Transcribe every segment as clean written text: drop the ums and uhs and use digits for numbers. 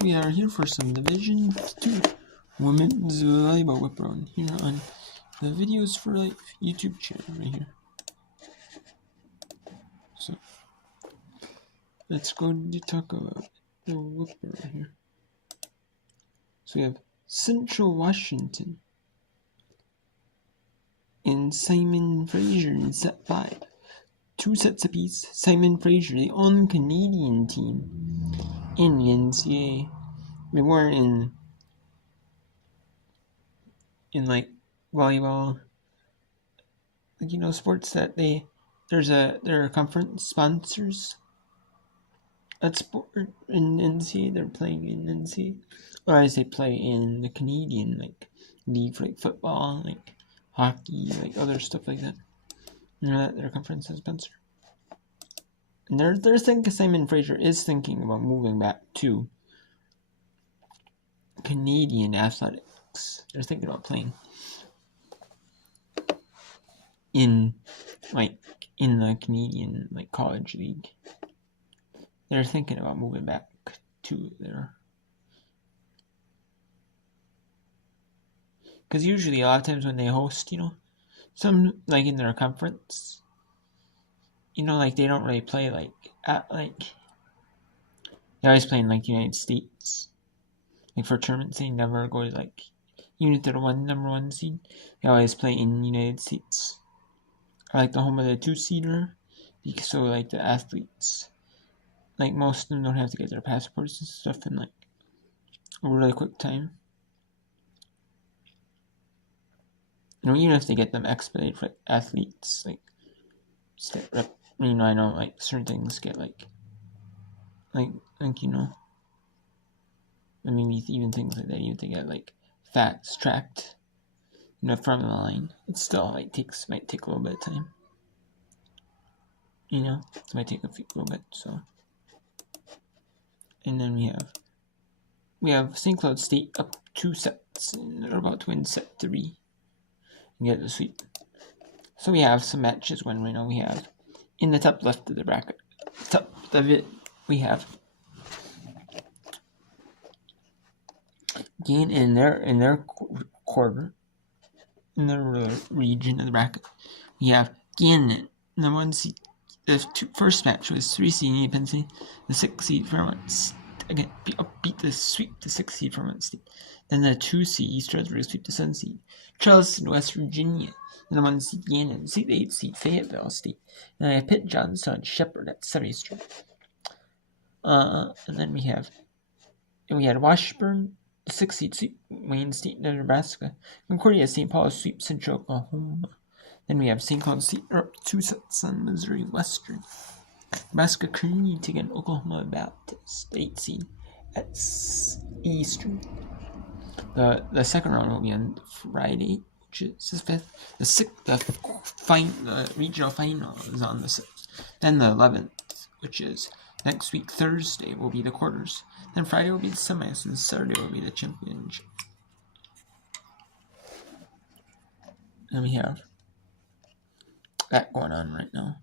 We are here for some Division 2 Women's Volleyball Whip Round here on the Videos for Life YouTube channel right here. So, let's go to talk about the whip round here. So we have Central Washington and Simon Fraser in set 5. 2 sets apiece. Simon Fraser, the only Canadian team in the NCAA. They were in like volleyball, like, sports that there are conference sponsors at sport in NCAA. They're playing in NCAA, or as they play in the Canadian league for football, hockey, other stuff like that. That their conference has sponsor. And they're thinking Simon Fraser is thinking about moving back to Canadian athletics. They're thinking about playing in the Canadian college league. They're thinking about moving back to there. Because usually a lot of times when they host, some in their conference, they don't really play they always play in the United States. For tournaments, they never go to even if they're number one seed, they always play in the United States. Or the home of the 2-seeder, so the athletes, most of them don't have to get their passports and stuff in a really quick time. Even if they get them expedited for athletes, I know certain things get maybe even things like that, even if they get fast tracked, from the line, it still might take a little bit of time. It might take a little bit. So, and then we have St. Cloud State up 2 sets, and they're about to win set 3 and get the sweep. So we have some matches when we have in the top left of the bracket, top of it, we have again in their quarter, in their region of the bracket, we have Gannon, the 1 seed. The first match was 3 seed Independence State. The 6 seed Fairmont again beat the 6 seed Fairmont State. Then the 2 seed East Stroudsburg sweep the 7 seed Charleston, West Virginia. Then the 1 seed Gannon, the 8 seed Fayetteville State. And I have Pitt, Johnstown, Shepherd at Surrey Street. And then we had Washburn, the 6 seed sweep Wayne State, Nebraska. Concordia, St. Paul sweep Central Oklahoma. Then we have St. Cloud State up 2 sets on Missouri Western. Nebraska Kearney to get Oklahoma Baptist, 8 seed at Eastern. The second round will be on Friday, which is the 5th. The regional final is on the 6th. Then the 11th, which is next week Thursday, will be the quarters. Then Friday will be the semis, and Saturday will be the championship. And we have that going on right now.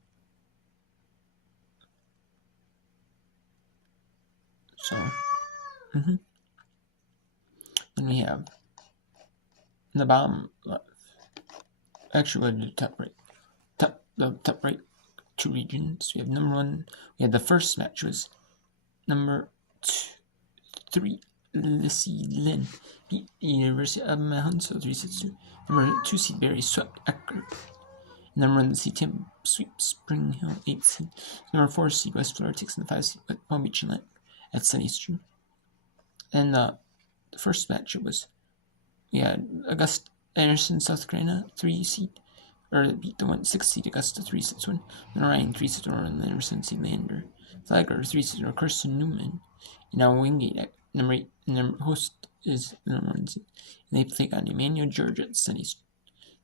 So, then we have the bottom left. Actually, we'll do the top right 2 regions. We have number 1. We had the first match was number 3 Lissy Lynn beat the University of Huntsville 3-6. Number 2 seed Barry swept Eckerd. Number 1 seed Tim sweep Spring Hill 8 seed. Number 4 seed West Florida takes in the 5 seed Palm Beach Inlet at Sunny Street. And the first match we had Augusta Anderson, South Carolina 3 seed, or beat the 6 seed Augusta 3-6 win. Then Ryan 3-6 win, and number 7 seed Lander Flagler 3-6 or Kirsten Newman. And now Wingate at number 8, and their host is the number 1 seed. And they take on Emmanuel Georgia at Sunny Street.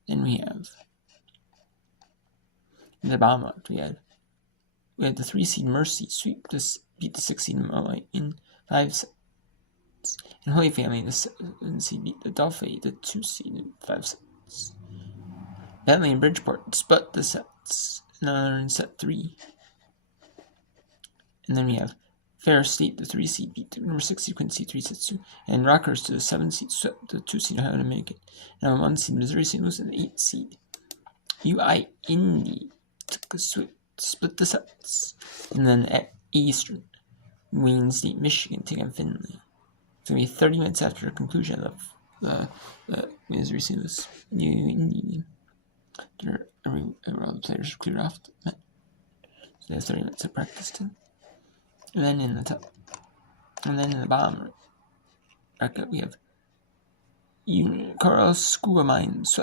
Then we have in the bottom left, we had the 3 seed Mercy beat the 6 seed Malloy in 5 sets. And Holy Family, the 7 seed beat the Dolphin, the 2 seed in 5 sets. Bentley and Bridgeport split the sets, and they're in set 3. And then we have Fair State, the 3 seed, beat the number 6 seed Quincy 3 sets 2, and Rutgers to the 7 seed swept the 2 seed Ohio to make it. Now 1 seed Missouri St. Louis and the 8 seed UI Indy took a split the sets, and then at Eastern, Wayne State, Michigan taking Finley. It's gonna be 30 minutes after the conclusion of the Missouri St. Louis Indy game. All the players are cleared off. So they have 30 minutes of practice too. And then in the bottom bracket we have Colorado School of Mines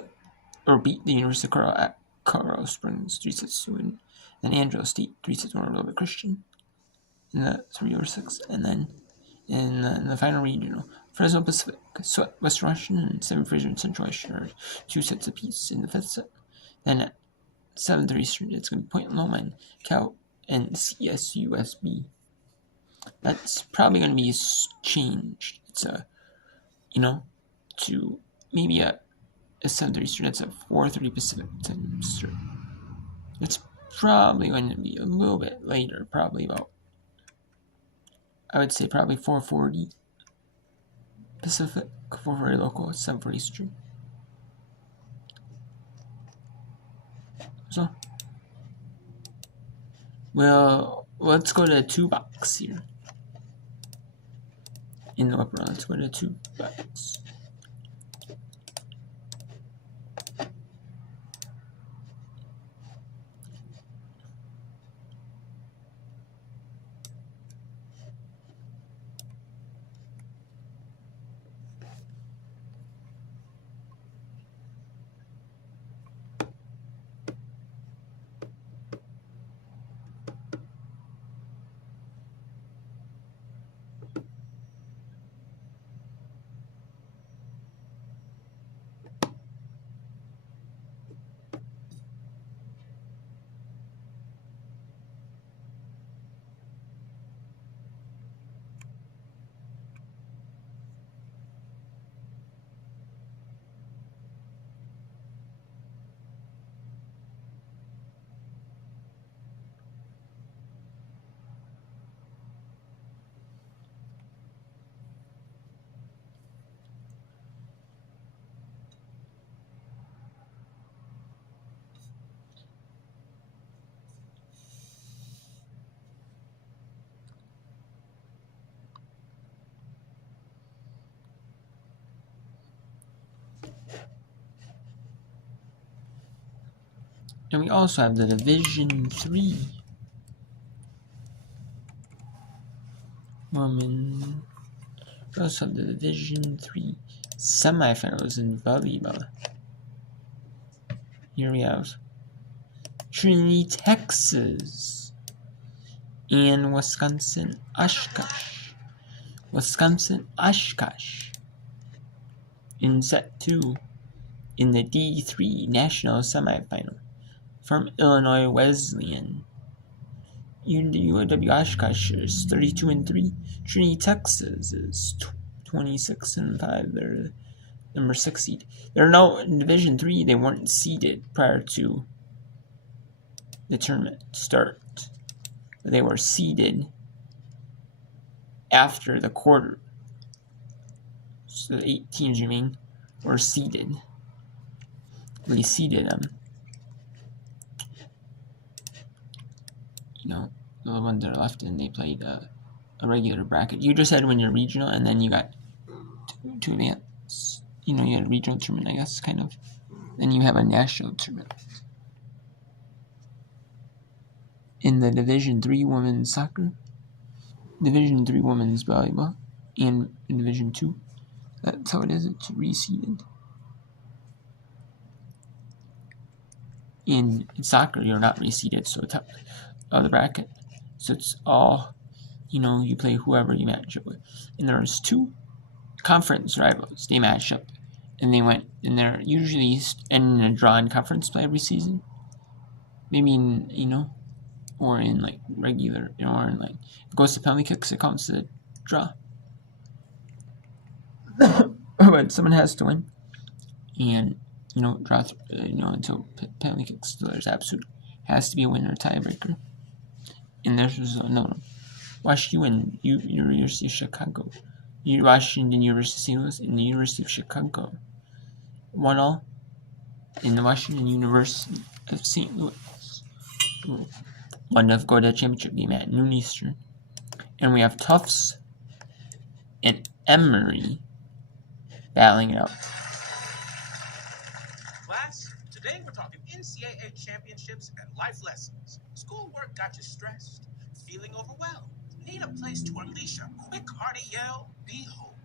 beat the University of Colorado at Colorado Springs 3-2, and Andrew State 3-1 over Christian in the 3/6, and then in the final regional, Fresno Pacific swept Western Washington and San Fraser and Central Washington 2 sets apiece in the 5th set. Then at 7:30 Eastern, it's going to be Point Loma and Cal and CSUSB. That's probably going to be changed. It's to maybe a 7:30 Eastern. That's a 4:30 Pacific time Eastern. It's probably going to be a little bit later, probably about, I would say probably 4:40 Pacific, 4:40 local, 7:40 Eastern. So, well, let's go to 2 box here. In the upper round, let's go to 2 box. And we also have the Division 3 women. We also have the Division 3 semifinals in volleyball. Here we have Trinity, Texas, and Wisconsin Oshkosh. In set 2 in the D3 national semifinal from Illinois Wesleyan. UW Oshkosh is 32-3. Trinity, Texas is 26-5. They're number 6 seed. They're now in Division 3. They weren't seeded prior to the tournament start. They were seeded after the quarter. So the 8 teams remaining were seeded. They seeded them. The ones that are left, and they played a regular bracket. You just had to win your regional, and then you got to advance. You had a regional tournament, I guess, kind of. Then you have a national tournament. In the Division 3 women's soccer, Division 3 women's volleyball, and in Division 2, that's how it is. It's reseeded. In soccer, you're not reseeded, so top of the bracket. So it's all, you play whoever you match up with. And there's 2 conference rivals. They match up, and they're usually in a draw in conference play every season. Maybe or in like regular, or in like, if it goes to penalty kicks, it counts as a draw. But someone has to win, and draw until penalty kicks. So there's has to be a winner or tiebreaker. And there's another one. Washington University of Chicago, Washington University of St. Louis, and the University of Chicago. 1-all in the Washington University of St. Louis. One of go to the championship game at noon Eastern. And we have Tufts and Emory battling it out. Class, today we're talking NCAA championships and life lessons. Schoolwork got you stressed, feeling overwhelmed. Need a place to unleash a quick, hearty yell? Behold.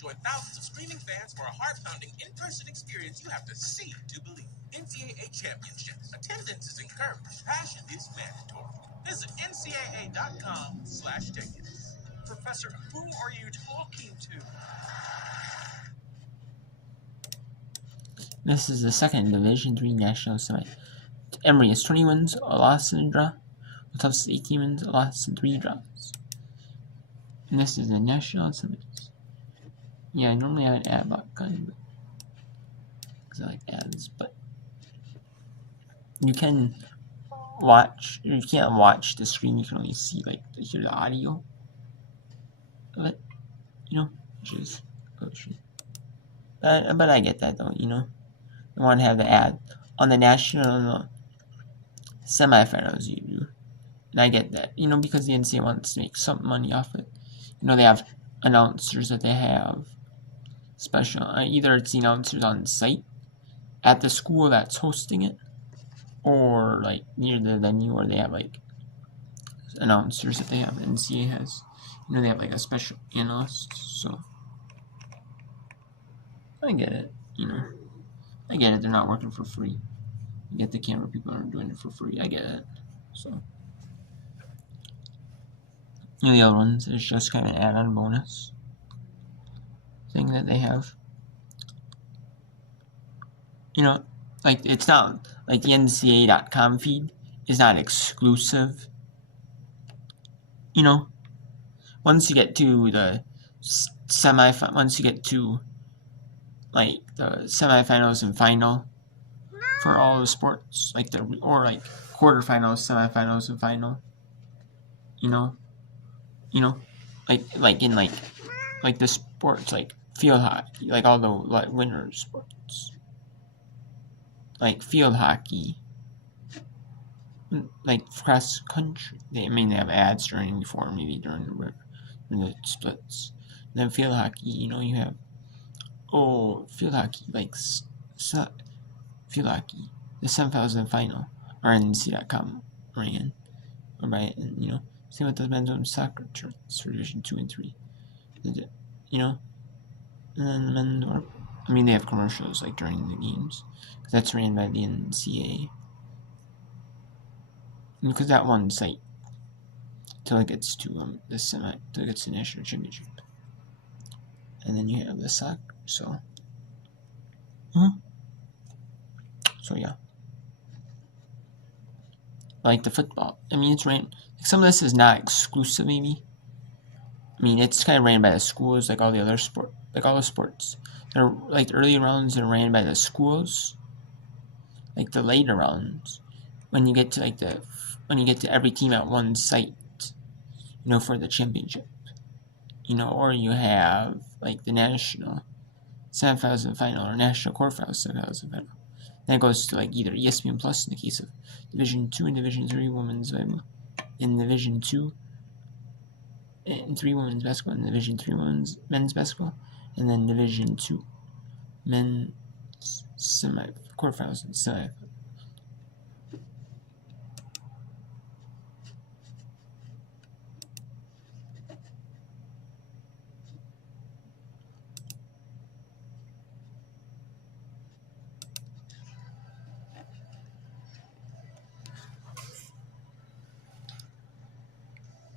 Join thousands of screaming fans for a heart-pounding in-person experience you have to see to believe. NCAA championships. Attendance is encouraged. Passion is mandatory. Visit ncaa.com/tickets. Professor, who are you talking to? This is the second Division III National Semi. Emory has 20 wins, a loss, and a draw. Tufts has 18 wins, a loss, and 3 draws. And this is the National Semis. Yeah, I normally have an ad block gun because I like ads, but you can watch. You can't watch the screen. You can only see hear the audio of it. Which is but I get that though. I want to have the ad on the national semifinals. You do, and I get that. Because the NCAA wants to make some money off it. They have announcers that they have special. Either it's the announcers on site at the school that's hosting it, or near the venue, or they have announcers that they have. NCAA has, they have a special analyst. So I get it. I get it. They're not working for free. I get the camera people aren't doing it for free. I get it. So the other ones is just kind of an add-on bonus thing that they have. It's not like the NCAA.com feed is not exclusive. Once you get to the once you get to the semifinals and final for all the sports, quarterfinals, semifinals, and final. In the sports field hockey, all the winter sports, field hockey, cross country. They have ads during before, maybe during the splits. And then field hockey, you have field hockey, field hockey, the semifinals and final are in NC.com ran, right? And same with the men's women's soccer tournaments for Division 2 and 3. And then the men's, they have commercials during the games. That's ran by the NCAA. Because that one site till it gets to till it gets to the national championship. And then you have the soccer. So yeah. The football. It's ran. Some of this is not exclusive, maybe. It's kind of ran by the schools, all the other sport, all the sports. They're the early rounds are ran by the schools. The later rounds, when you get to every team at one site, for the championship, or you have the national semifinals and final, or national quarterfinals, semifinals and final. Then it goes to either ESPN Plus in the case of Division 2 and Division 3 women's volleyball, in Division 2 and 3 women's basketball, and Division 3 men's basketball, and then Division 2 men's quarterfinals and semifinals.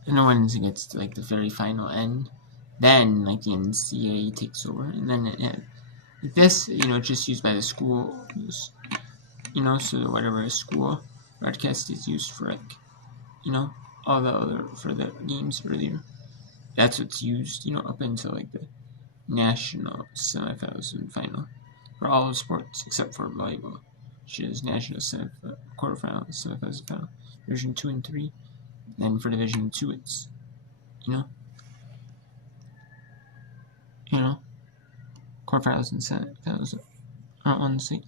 And once it gets to the very final end, then the NCAA takes over, and then this it's just used by the schools, so whatever school broadcast is used for all the other for the games earlier, that's what's used up until the national semifinals and final for all the sports except for volleyball, which is national quarterfinals, semifinals, and final. Division 2 and 3. Then for Division 2, it's, you know, quarterfinals and semifinals are on the seat.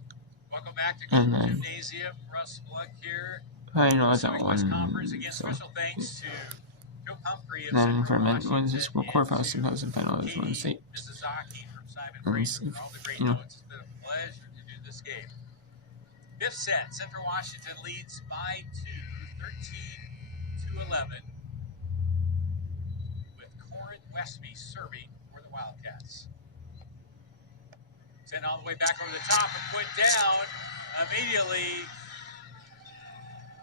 Welcome back to And Cooper then Gymnasium. Russ Bluck here. finals at West 1. Conference. Again, So special thanks to Joe Humphrey of then Central for men, Washington, one's quarterfinals, and semifinals, and finals, Katie one seat. Mizuzaki from Simon And Fraser for all the great you know, notes. It's been a pleasure to do this game. Fifth set, Central Washington leads by 2, 13-11, with Corin Westby serving for the Wildcats. Sent all the way back over the top and put down immediately.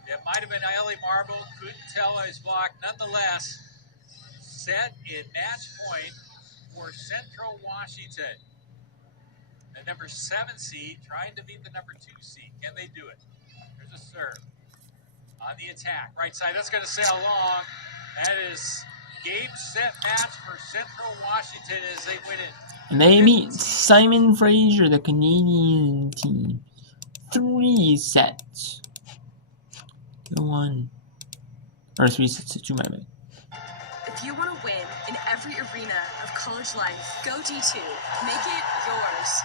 It might have been Ellie Marble, couldn't tell his block. Nonetheless, set in match point for Central Washington. The number 7 seed trying to beat the number 2 seed. Can they do it? There's a serve on the attack. Right side, that's going to sail long. That is game, set, match for Central Washington as they win it. And they beat Simon Fraser, the Canadian team, 3 sets to 1. Or 3 sets to 2, my bad. If you want to win in every arena of college life, go D2. Make it yours.